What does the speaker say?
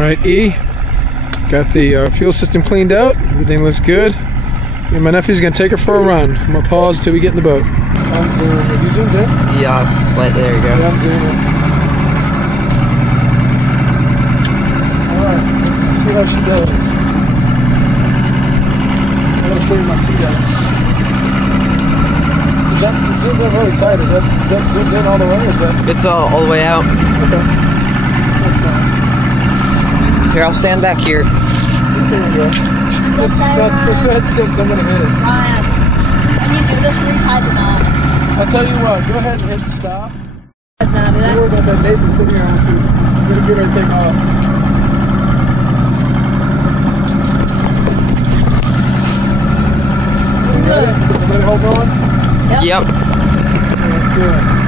Alright, E. Got the fuel system cleaned out. Everything looks good. And my nephew's going to take her for a run. I'm going to pause until we get in the boat. Unzoom. Have you zoomed in? Yeah, slightly. There you go. Yeah, I'm zooming. Alright, let's see how she does. I'm going to show you my seat out. Is that zoomed in really tight? Is that zoomed in all the way? Or is that? It's all the way out. Okay. That's fine. Here, I'll stand back here. There we go. Let's hit 6. I'm going to hit it. Ryan, can you do this 3 times a knot? I'll tell you what. Go ahead and hit stop. That's not it. Don't worry about that Nathan sitting here. I'm going to get her to take off. Ready? Everybody hold on? Yep. Yep. Okay, let's do it.